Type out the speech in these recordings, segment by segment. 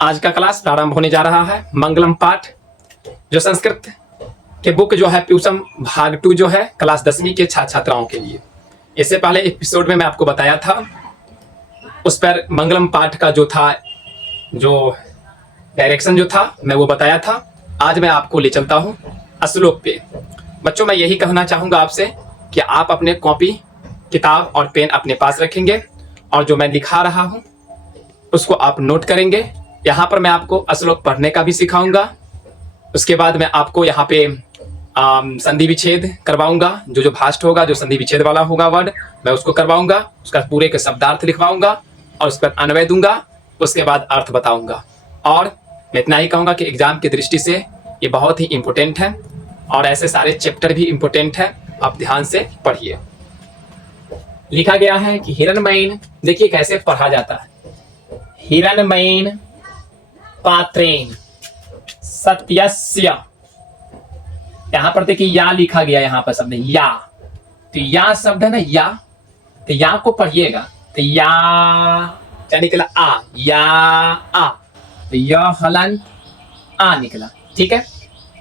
आज का क्लास प्रारंभ होने जा रहा है। मंगलम पाठ जो संस्कृत के बुक जो है प्यूसम भाग 2 जो है क्लास 10वीं के छात्र छात्राओं के लिए। इससे पहले एपिसोड में मैं आपको बताया था, उस पर मंगलम पाठ का जो था, जो डायरेक्शन जो था मैं वो बताया था। आज मैं आपको ले चलता हूँ श्लोक पे। बच्चों, मैं यही कहना चाहूँगा आपसे कि आप अपने कॉपी, किताब और पेन अपने पास रखेंगे और जो मैं लिखा रहा हूँ उसको आप नोट करेंगे। यहाँ पर मैं आपको श्लोक पढ़ने का भी सिखाऊंगा। उसके बाद मैं आपको यहाँ पे संधि विच्छेद करवाऊंगा। जो भाष्ट होगा, जो संधि विच्छेद वाला होगा वर्ड, मैं उसको करवाऊंगा। उसका पूरे के शब्दार्थ लिखवाऊंगा और उसके बाद अन्वय दूंगा। उसके बाद अर्थ बताऊंगा। और मैं इतना ही कहूँगा कि एग्जाम की दृष्टि से ये बहुत ही इम्पोर्टेंट है और ऐसे सारे चैप्टर भी इम्पोर्टेंट है, आप ध्यान से पढ़िए। लिखा गया है कि हिरण्मयीन, देखिए कैसे पढ़ा जाता है। हिरण्मयीन पात्रेण सत्यस्य, यहां पर देखिए या लिखा गया, यहां पर शब्द या, तो या शब्द है ना, या, तो या को पढ़िएगा तो या क्या निकला, आ, या आ, तो य हलंत आ निकला। ठीक है,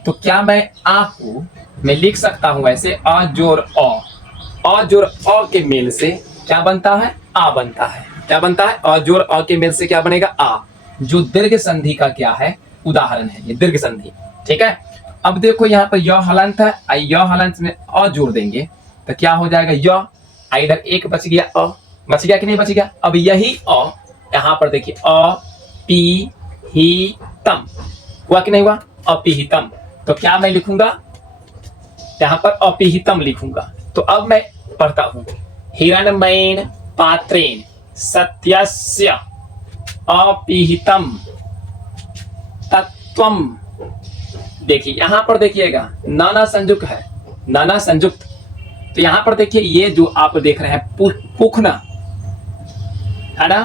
तो क्या मैं आ को मैं लिख सकता हूं ऐसे, अ जोड़ अ जोड़ अ के मेल से क्या बनता है, आ बनता है। क्या बनता है, अ जोड़ अ के मेल से क्या बनेगा, आ, जो दीर्घ संधि का क्या है, उदाहरण है ये दीर्घ संधि। ठीक है, अब देखो यहाँ पर य हलंत है, य हलंत में अ जोड़ देंगे तो क्या हो जाएगा, य, इधर एक बच गया, अ बच गया कि नहीं बच गया। अब यही अ यहाँ पर देखिए, अ पी ही तम, हुआ कि नहीं हुआ, अपिहितम। तो क्या मैं लिखूंगा यहाँ पर, अपिहितम लिखूंगा। तो अब मैं पढ़ता हूं, हिरण्मयीन पात्रेण सत्यस्य अपिहितम तत्वम। देखिए यहां पर देखिएगा नाना संयुक्त है, नाना संयुक्त। तो यहां पर देखिए ये जो आप देख रहे हैं पुखना है ना,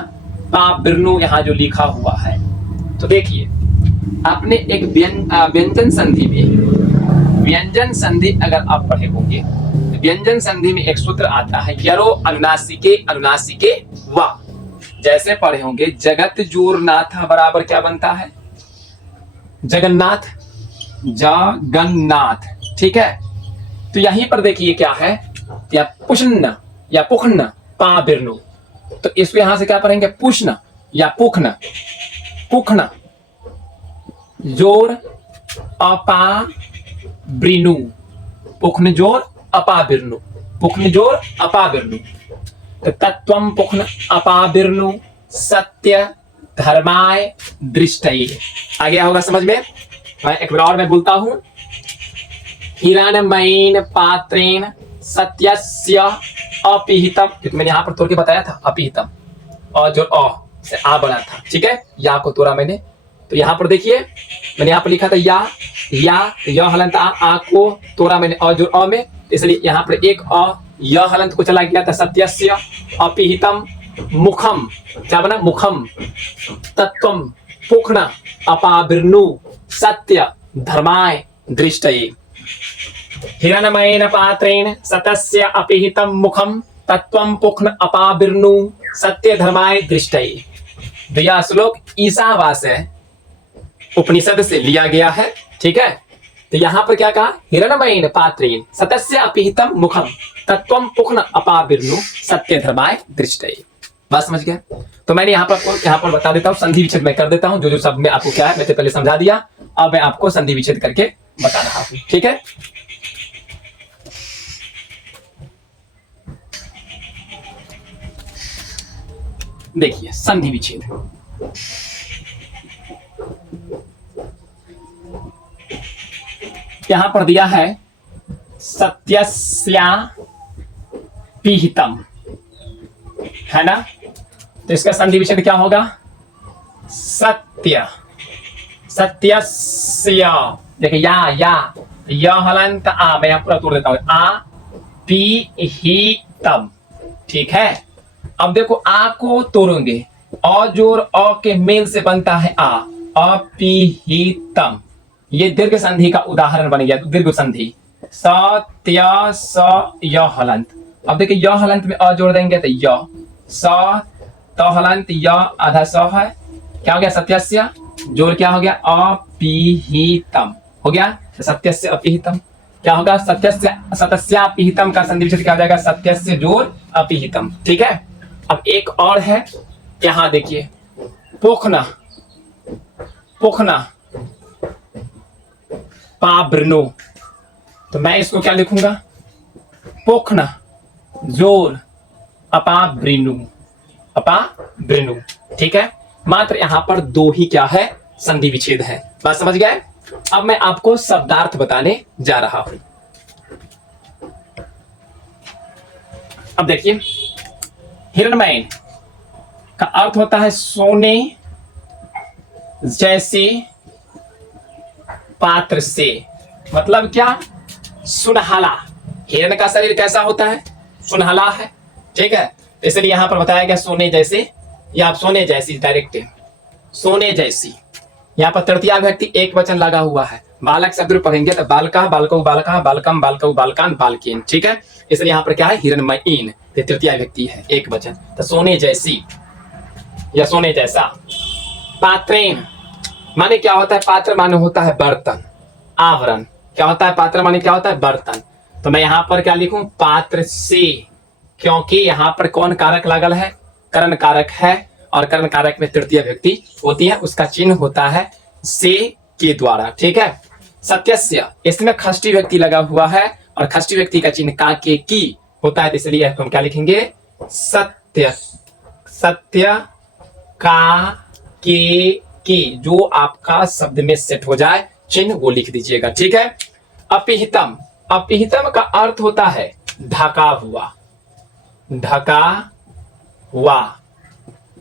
पाबिर्नु यहाँ जो लिखा हुआ है। तो देखिए आपने एक व्यंजन संधि में, व्यंजन संधि अगर आप पढ़े होंगे, व्यंजन संधि में एक सूत्र आता है, यरो अनुनासिके अनुनासिके वा। जैसे पढ़े होंगे जगत जोरनाथ बराबर क्या बनता है, जगन्नाथ, जगन्नाथ। ठीक है, तो यहीं पर देखिए क्या है, या पुष्ण या पुखन पाबिर्नु, तो इसको यहां से क्या पढ़ेंगे, पुष्ण या पुखन, पुखन जोर अपा ब्रिनु, पुखन जोर अपा बिरनु, पुखन जोर अपा बिरनु। तो तत्वम पुखन अपा बिरनु सत्य धर्माय दृष्टये। आ गया होगा समझ में। मैं एक बार और मैं बोलता हूं, हिरण्मयीन पात्रेण सत्यस्य अपिहितम, क्योंकि मैंने यहां पर तोड़ के बताया था अपिहितम, और जो अ से आ बना था। ठीक है, या को तोड़ा मैंने, तो यहां पर देखिए मैंने यहां पर लिखा था या हलंत आ को तोड़ा मैंने अ जो अ में, इसलिए यहां पर एक अ य हलंत को चला गया था, सत्यस्य अपिहितम मुखम, क्या बना, मुखम तत्वम पुखना अपाबिर्नु सत्य धर्माय दृष्टये। हिरण्मयेन पात्रेण सतस्य अपिहितम मुखम तत्वम पुखन अपाबिर्नु सत्य धर्माय दृष्टये। तो यह श्लोक ईशावास्य उपनिषद से लिया गया है। ठीक है, तो यहां पर क्या कहा, हिरण्मयेन पात्रेण सतस्य अपिहितम मुखम तत्वम पुखन अपाबिर्नु सत्य धर्माय दृष्टये। बात समझ गया। तो मैंने यहाँ पर बता देता हूँ, संधि विच्छेद मैं कर देता हूँ। जो सब में आपको क्या है, मैंने पहले समझा दिया, अब मैं आपको संधि विच्छेद करके बता रहा हूँ। ठीक है, देखिए संधि विच्छेद, यहां पर दिया है सत्यस्या पिहितम, है ना। तो इसका संधि विच्छेद क्या होगा, सत्य, सत्यस्य, देखिए या हलंत आ, मैं यहां पूरा तोड़ देता हूं, आ पी ही तम। ठीक है, अब देखो आ को तोड़ेंगे, अ जोड़ अ के मेल से बनता है आ, अपिहितम, ये दीर्घ संधि का उदाहरण बन गया, दीर्घ संधि। सत्य स य हलंत, अब देखिए य हलंत में अ जोड़ देंगे तो य, स त हलंत य आधा स है, क्या हो गया? सत्यस्य जोर क्या हो गया? अपिहितम हो गया। तो सत्यस्य अपिहितम क्या होगा? सत्यस्यापिहितम का संधि विच्छेद क्या हो जाएगा? सत्यस्य जोर अपिहितम। ठीक है। अब एक और है, यहां देखिए, पोखना पोखना पाब्रनो। तो मैं इसको क्या लिखूंगा? पोखना जोर अपाब्रिनु अपाब्रिनु। ठीक है। मात्र यहां पर दो ही क्या है? संधि विच्छेद है। बात समझ गए? अब मैं आपको शब्दार्थ बताने जा रहा हूं। अब देखिए, हिरणमय का अर्थ होता है सोने जैसे पात्र से। मतलब क्या? सुनहला। हिरण का शरीर कैसा होता है? सुनहला है। ठीक है। इसलिए यहां पर बताया गया सोने जैसे, या आप सोने जैसी, डायरेक्ट सोने जैसी। यहाँ पर तृतीया व्यक्ति एक वचन लगा हुआ है। बालक शब्द पढ़ेंगे तो बालका बालको बालका बालकम बालको बालकान बालकीन। ठीक है। इसलिए यहाँ पर क्या है? हिरणमयीन, तृतीया व्यक्ति है, एक वचन। तो सोने जैसी या सोने जैसा। पात्रेन माने क्या होता है? पात्र माने होता है बर्तन, आवरण। क्या होता है? पात्र माने क्या होता है? बर्तन। तो मैं यहाँ पर क्या लिखूं? पात्र से, क्योंकि यहाँ पर कौन कारक लागल है? करण कारक है, और करण कारक में तृतीय व्यक्ति होती है, उसका चिन्ह होता है से के द्वारा। ठीक है। सत्यस्य, इसमें खष्टी व्यक्ति लगा हुआ है, और खष्टी व्यक्ति का चिन्ह का के की होता है, तो इसलिए हम क्या लिखेंगे? सत्य। सत्य का के की, जो आपका शब्द में सेट हो जाए चिन्ह, वो लिख दीजिएगा। ठीक है। अपिहितम, अपिहितम का अर्थ होता है ढका हुआ, ढका हुआ।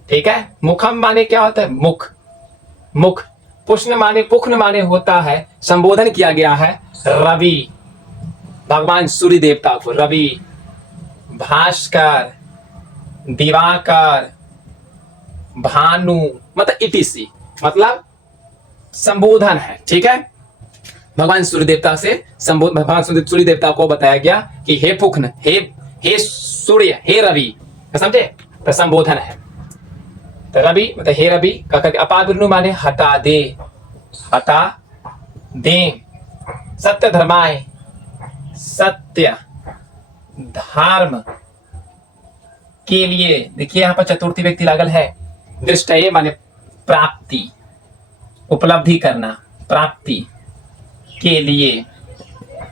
ठीक है। मुखम माने क्या होता है? मुख, मुख। पुष्ण माने होता है, संबोधन किया गया है रवि, भगवान सूर्य देवता को। रवि, भास्कर, दिवाकर, भानु, मतलब इटीसी, मतलब संबोधन है। ठीक है। भगवान सूर्य देवता से भगवान सूर्य देवता को बताया गया कि हे पुख्न, हे सूर्य, हे रवि। समझे? तो संबोधन है। तो रवि मतलब हे रवि का करके अपादुर्नु माने हटा दे, हटा दे। सत्य धर्माय, सत्य धर्म के लिए। देखिए यहां पर चतुर्थी व्यक्ति लागल है। दृष्टये माने प्राप्ति, उपलब्धि करना, प्राप्ति के लिए।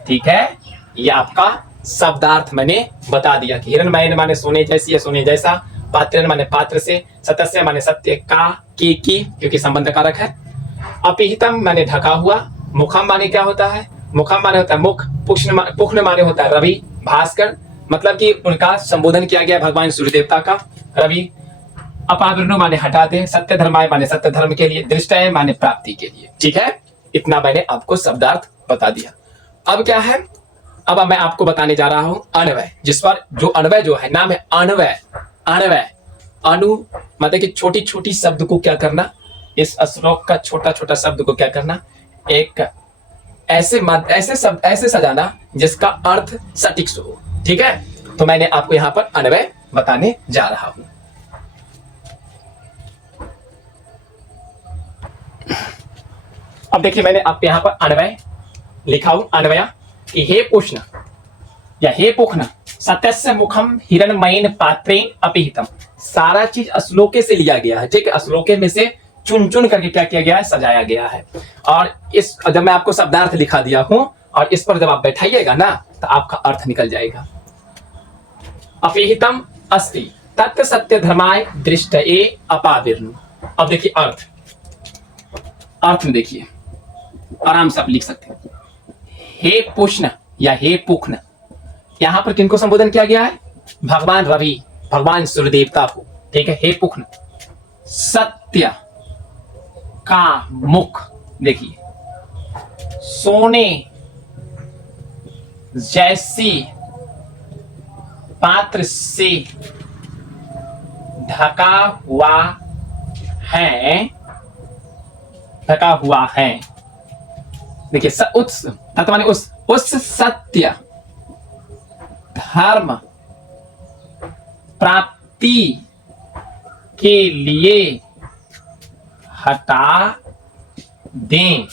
ठीक है। ये आपका शब्दार्थ मैंने बता दिया कि हिरणमय माने सोने जैसी या सोने जैसा, पात्र माने पात्र से, सत्य माने सत्य का की, क्योंकि संबंध कारक है। अपिहितम माने ढका हुआ। मुखम माने क्या होता है? मुखम माने होता है मुख। पुष्ण माने होता है रवि, भास्कर, मतलब कि उनका संबोधन किया गया भगवान सूर्य देवता का, रवि। अपावृणु माने हटा दे। सत्य धर्माय माने सत्य धर्म के लिए। दृष्टय माने प्राप्ति के लिए। ठीक है। इतना मैंने आपको शब्दार्थ बता दिया। अब क्या है? अब मैं आपको बताने जा रहा हूं अन्वय, जिस पर जो अन्वय जो है नाम है अन्वय। अन्वय अनु मतलब कि छोटी छोटी शब्द को क्या करना, इस श्लोक का छोटा छोटा शब्द को क्या करना, एक ऐसे सजाना जिसका अर्थ सटीक हो। ठीक है। तो मैंने आपको यहां पर अन्वय बताने जा रहा हूं। अब देखिए, मैंने आपके यहां पर अन्वय लिखा हूं। अन्वय कि हे पुष्ण या हे पुख्न, सत्यस्य मुखम हिरणमयेन पात्रेण अपिहितम। सारा चीज श्लोके से लिया गया है। ठीक है। श्लोके में से चुन चुन करके क्या किया गया है? सजाया गया है। और इस जब मैं आपको शब्दार्थ लिखा दिया हूं, और इस पर जब आप बैठाइएगा ना, तो आपका अर्थ निकल जाएगा। अपिहितम अस्ति तत् सत्य धर्माय दृष्टये अपाविर्नु। अब देखिए अर्थ, अर्थ में देखिए, आराम से आप लिख सकते हैं। हे पुष्ण या हे पुख्न, यहां पर किनको संबोधन किया गया है? भगवान रवि, भगवान सूर्य देवता को। ठीक है। हे पुख्न, सत्य का मुख। देखिए, सोने जैसी पात्र से ढका हुआ है, ढका हुआ है। देखिए, उस तत्व माने उस सत्य धर्म प्राप्ति के लिए हटा दें।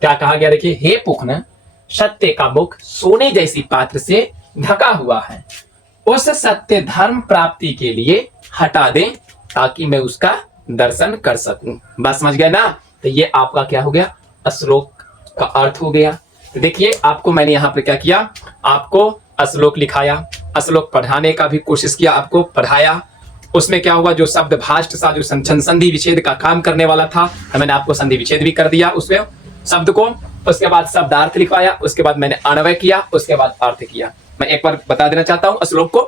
क्या कहा गया देखिए, हे पुखन, सत्य का मुख सोने जैसी पात्र से ढका हुआ है, उस सत्य धर्म प्राप्ति के लिए हटा दें ताकि मैं उसका दर्शन कर सकूं। बस समझ गए ना। तो ये आपका क्या हो गया, श्लोक का अर्थ हो गया। तो देखिए आपको मैंने यहाँ पर क्या किया, आपको श्लोक लिखाया, श्लोक पढ़ाने का भी कोशिश किया, आपको पढ़ाया। उसमें क्या हुआ, जो शब्द भाष्ट सा जो संधि विच्छेद का काम करने वाला था, मैंने आपको संधि विच्छेद भी कर दिया उसमें शब्द को। उसके बाद शब्दार्थ लिखवाया, उसके बाद मैंने अन्वय किया, उसके बाद अर्थ किया। मैं एक बार बता देना चाहता हूं श्लोक को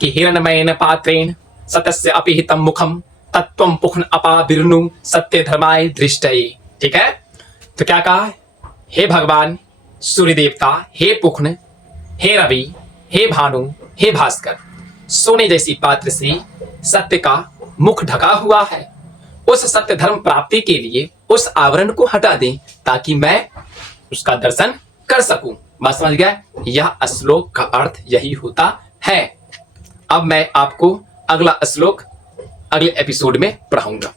कि हिरण्मयेन पात्रेण सतस्य अपिहितम मुखम तत्वम पुखन अपाविर्नु सत्य धर्माय दृष्टये। ठीक है, तो क्या कहा, हे भगवान सूर्य देवता, हे पुखन, हे रवि, हे भानु, हे भास्कर, सोने जैसी पात्र से सत्य का मुख ढका हुआ है, उस सत्य धर्म प्राप्ति के लिए उस आवरण को हटा दें ताकि मैं उसका दर्शन कर सकूं। बस समझ गए, यह श्लोक का अर्थ यही होता है। अब मैं आपको अगला श्लोक अगले एपिसोड में पढ़ाऊंगा।